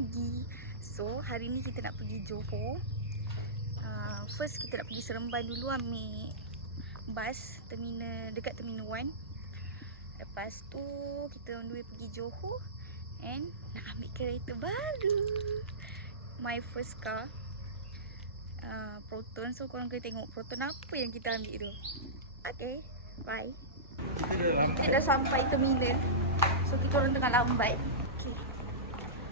pagi. So, hari ni kita nak pergi Johor. Uh, first kita nak pergi Seremban dulu ambil bas terminal dekat terminal 1. Lepas tu kita on the way pergi Johor and nak ambil kereta baru. My first car. Uh, Proton. So korang kena tengok Proton apa yang kita ambil tu. Okay, bye. Kita dah sampai terminal. So kita orang tengah lambat.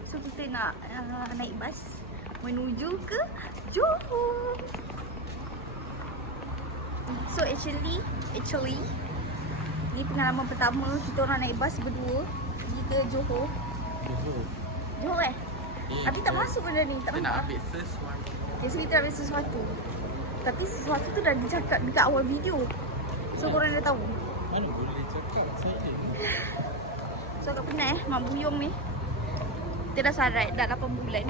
So kita nak uh, naik bas menuju ke Johor. So actually, actually ni pengalaman pertama kita orang naik bas berdua pergi ke Johor. Johor eh? Tapi tak masuk benda ni, tak Kita nak ambil one. Okay, so kita nak ambil sesuatu. Tapi sesuatu tu dah dicakap dekat awal video. So korang dah tahu. Mana boleh cakap saya. So agak penat eh, mak buyung ni. Kita dah sarat dah 8 bulan.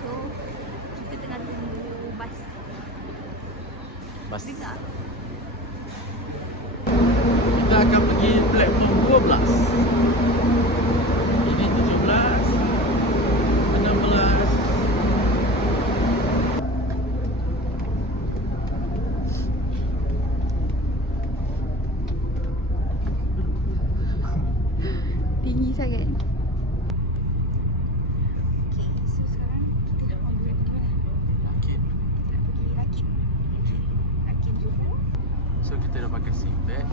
So, kita tengah tunggu bas. Bas. Dengar. Kita akan pergi platform 12. Ini 17. 16. Tinggi sangat. Okay, so sekarang kita dah on the way pergi mana? Okay. Kita nak pergi Rakit. Okay, Rakit Johor. So kita dah pakai seat belt.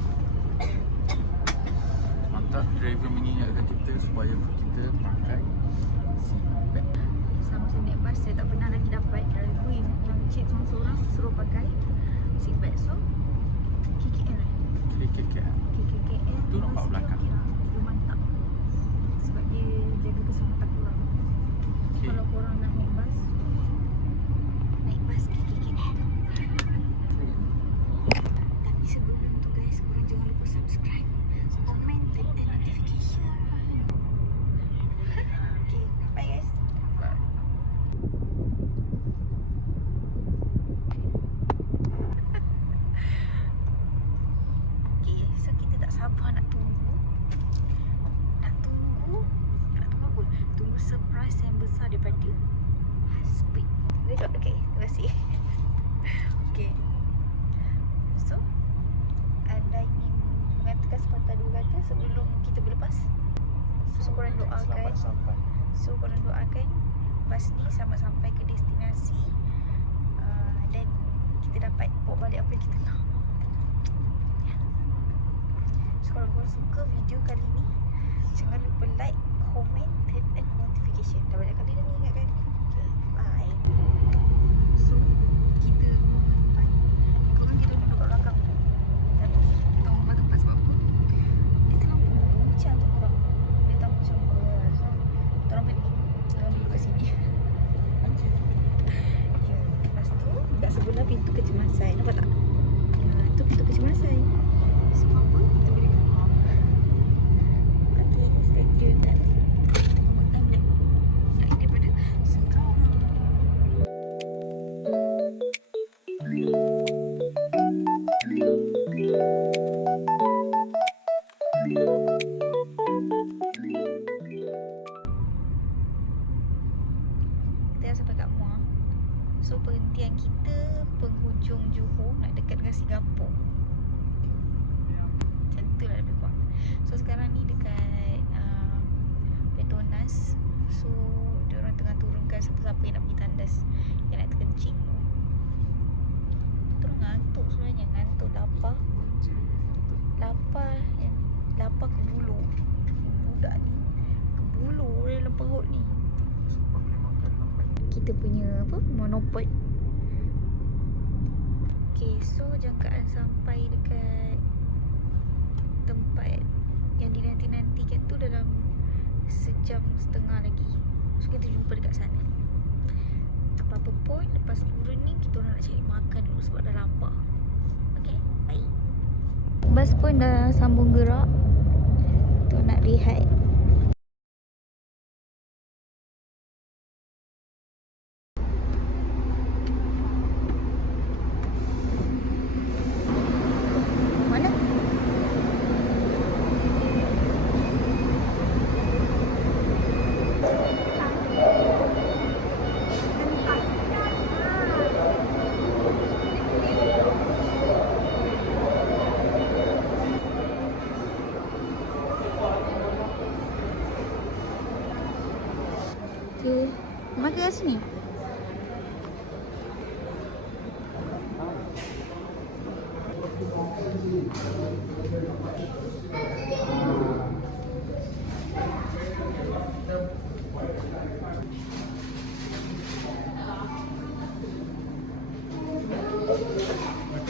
Mantap driver mengingatkan kita supaya kita pakai seat belt. Sama saya naik bas, saya tak pernah lagi dapat driver yang, yang cik seorang-seorang suruh pakai seatbelt. So, KKL? Klik KKL. KKL. Tu nampak belakang. Ya, dia mantap. Sebab dia jaga keselamatan korang. Okay. Kalau korang nak naik bas, naik bas KKL. Tapi sebelum tu guys, korang jangan lupa subscribe, komen dan dan notification. okay, bye guys. Bye. Okay, so kita tak sabar nak tunggu. Nak tunggu. Nak tunggu apa? Tunggu surprise yang besar daripada husband. Record, okay. Terima kasih. okay. So, anda ingin mengatakan sepatah dua kata sebelum berlepas? So, korang doakan. So korang doakan. Lepas ni selamat sampai ke destinasi. Uh, Dan kita dapat bawa balik apa yang kita nak. So kalau korang suka video kali ni Jangan lupa like, comment, turn and notification. Dah banyak kali dah ni ingatkan. Okay, bye. So kita Korang kita duduk kat belakang Tapi kita tahu tempat tempat sebab apa Dia tengah hujan tu korang Dia tahu macam uh, so, Kita orang pening Kita duduk kat sini Ya, lepas tu kat kecemasan nampak tak? Ya, tu pintu kecemasan. So apa? Kita boleh Singapura. Macam tu lah lebih kurang. So sekarang ni dekat uh, Petronas. So dia orang tengah turunkan siapa-siapa yang nak pergi tandas yang nak terkencing tu. Terus ngantuk sebenarnya ngantuk lapar. Lapar yang lapar ke bulu. Budak ni ke bulu dia dalam perut ni. Kita punya apa monopod. Okay, so jangkaan sampai dekat tempat yang dinanti-nantikan tu dalam sejam setengah lagi. So kita jumpa dekat sana. Apa-apa pun lepas turun ni kita orang nak cari makan dulu sebab dah lapar. Okay, bye. Bas pun dah sambung gerak. Untuk nak rehat. Mana? Okay. Makan kat sini? Makan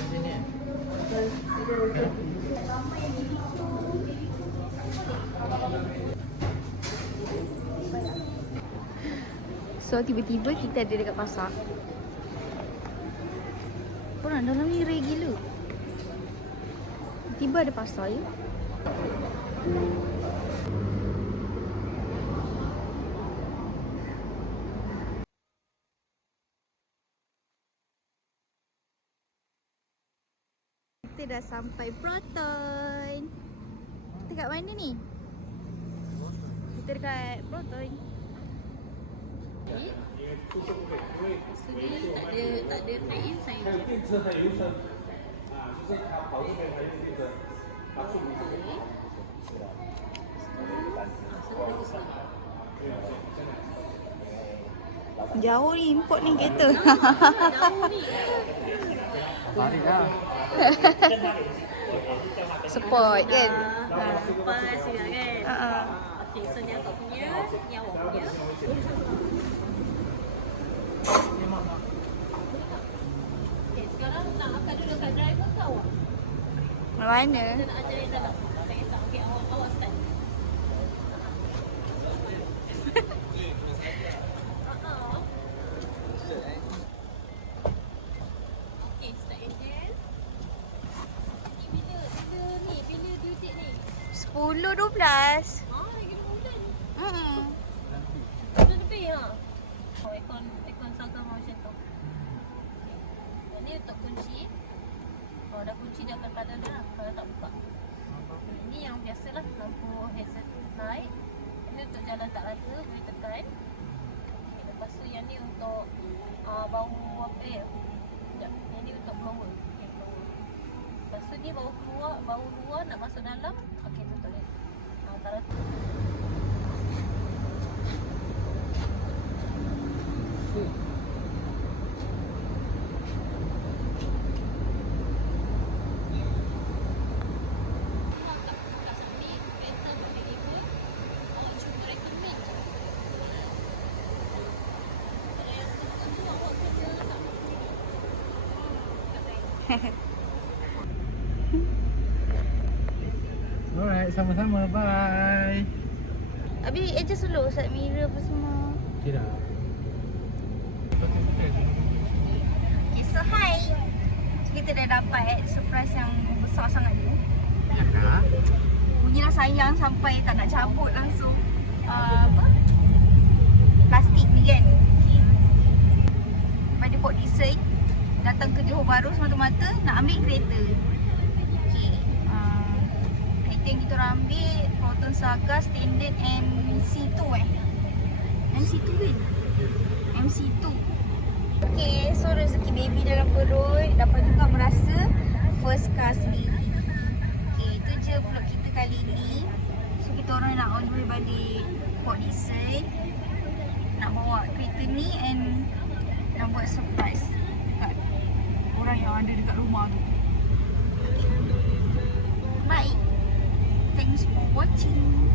sini eh? So tiba-tiba kita ada dekat pasar. Orang dalam ni rare gila. Tiba ada pasar ya. Kita dah sampai Proton. Kita kat mana ni? Kita dekat Proton. Sini tak ada tak ada trade in saya. Jauh ni import ni kereta. Jauh ni. Tarik lah. Support kan. Ha, pas juga kan. Ha ah. Okey, so ni akak punya, ni awak punya. Sekarang nak akak duduk kat driver? Mana? Kita nak ajarin dalam. Tak kisah. Okey, awak awak start. Ha-ha. Okey, start engine. Ni bila bila ni bila due date ni? 10 12. Ha, lagi 2 bulan. Hmm. Bulan lebih lah. Oh, aircon aircon Salgama macam tu. Okay. Ini untuk kunci. Kalau dah kunci dia akan pada lah, kalau tak buka. Ini yang biasalah lampu hazard light. Ini untuk jalan tak rata boleh tekan. Okay, lepas tu yang ni untuk uh, bau apa ya? Sekejap. Yang ni untuk blower. Okay, blower. Lepas tu dia bau keluar, bau luar nak masuk dalam. Okey, betul dia. Uh, tak rata. Alright, sama-sama. Bye. Habis adjust dulu side mirror apa semua. Okay dah. Okay, so hi. Kita dah dapat surprise yang besar sangat ni. Ya kah? Bunyilah sayang sampai tak nak cabut langsung. Uh, apa? Plastik ni kan. Okay. Pada Port Dickson datang ke Johor Semata-mata nak ambil kereta. Okay. Uh, kereta yang kita orang ambil Proton Saga standard MC2 eh. MC2 kan? MC2. Okay, so rezeki baby dalam perut dapat juga merasa first car sendiri. Okay, itu je vlog kita kali ni. So kita orang nak on the way balik Port Dickson. Nak bawa kereta ni and nak buat surprise orang yang ada dekat rumah tu. Bye. Thanks for watching.